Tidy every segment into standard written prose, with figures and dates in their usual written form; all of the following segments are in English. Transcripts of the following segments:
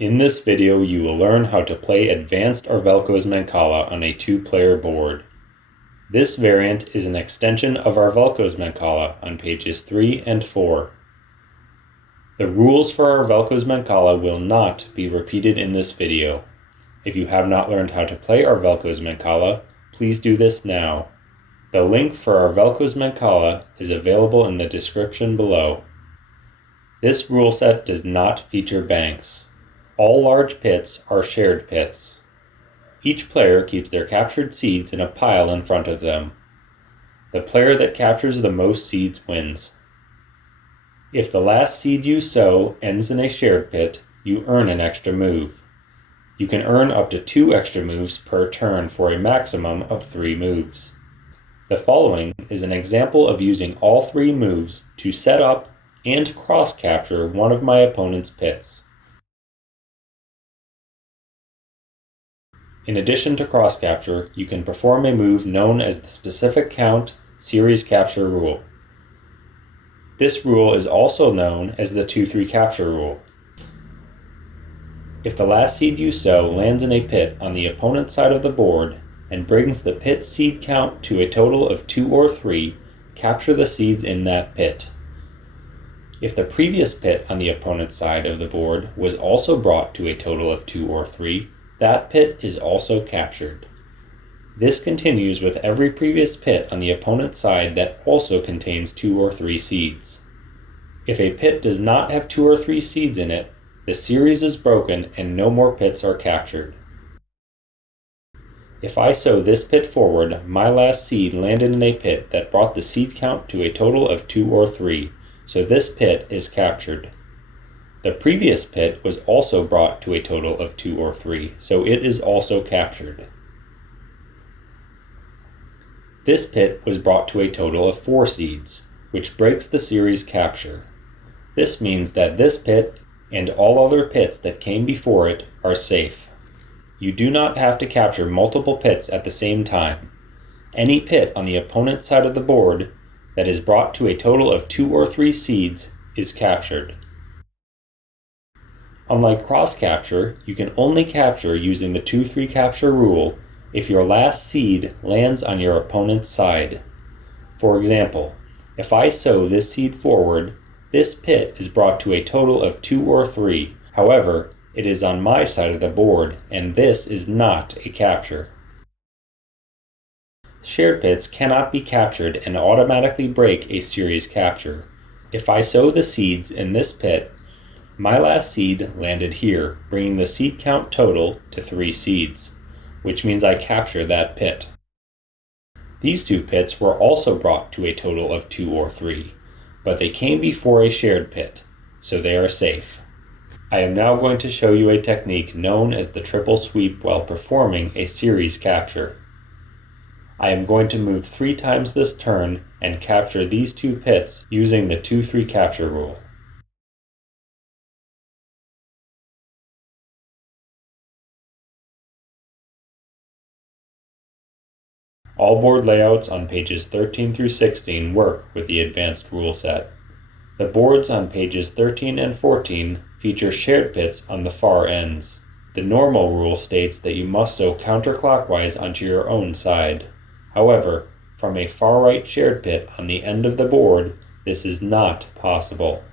In this video, you will learn how to play advanced Arvelco's Mancala on a 2-player board. This variant is an extension of Arvelco's Mancala on pages 3 and 4. The rules for Arvelco's Mancala will not be repeated in this video. If you have not learned how to play Arvelco's Mancala, please do this now. The link for Arvelco's Mancala is available in the description below. This rule set does not feature banks. All large pits are shared pits. Each player keeps their captured seeds in a pile in front of them. The player that captures the most seeds wins. If the last seed you sow ends in a shared pit, you earn an extra move. You can earn up to 2 extra moves per turn for a maximum of 3 moves. The following is an example of using all 3 moves to set up and cross-capture one of my opponent's pits. In addition to cross-capture, you can perform a move known as the specific count series capture rule. This rule is also known as the 2-3 capture rule. If the last seed you sow lands in a pit on the opponent's side of the board and brings the pit seed count to a total of 2 or 3, capture the seeds in that pit. If the previous pit on the opponent's side of the board was also brought to a total of 2 or 3, that pit is also captured. This continues with every previous pit on the opponent's side that also contains 2 or 3 seeds. If a pit does not have 2 or 3 seeds in it, the series is broken and no more pits are captured. If I sow this pit forward, my last seed landed in a pit that brought the seed count to a total of 2 or 3, so this pit is captured. The previous pit was also brought to a total of 2 or 3, so it is also captured. This pit was brought to a total of 4 seeds, which breaks the series capture. This means that this pit and all other pits that came before it are safe. You do not have to capture multiple pits at the same time. Any pit on the opponent's side of the board that is brought to a total of 2 or 3 seeds is captured. Unlike cross-capture, you can only capture using the 2-3 capture rule if your last seed lands on your opponent's side. For example, if I sow this seed forward, this pit is brought to a total of 2 or 3. However, it is on my side of the board, and this is not a capture. Shared pits cannot be captured and automatically break a series capture. If I sow the seeds in this pit, my last seed landed here, bringing the seed count total to 3 seeds, which means I capture that pit. These 2 pits were also brought to a total of 2 or 3, but they came before a shared pit, so they are safe. I am now going to show you a technique known as the triple sweep while performing a series capture. I am going to move 3 times this turn and capture these 2 pits using the 2-3 capture rule. All board layouts on pages 13 through 16 work with the advanced rule set. The boards on pages 13 and 14 feature shared pits on the far ends. The normal rule states that you must sow counterclockwise onto your own side. However, from a far right shared pit on the end of the board, this is not possible.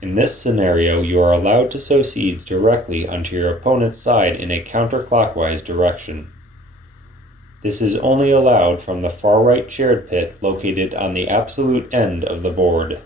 In this scenario, you are allowed to sow seeds directly onto your opponent's side in a counterclockwise direction. This is only allowed from the far right shared pit located on the absolute end of the board.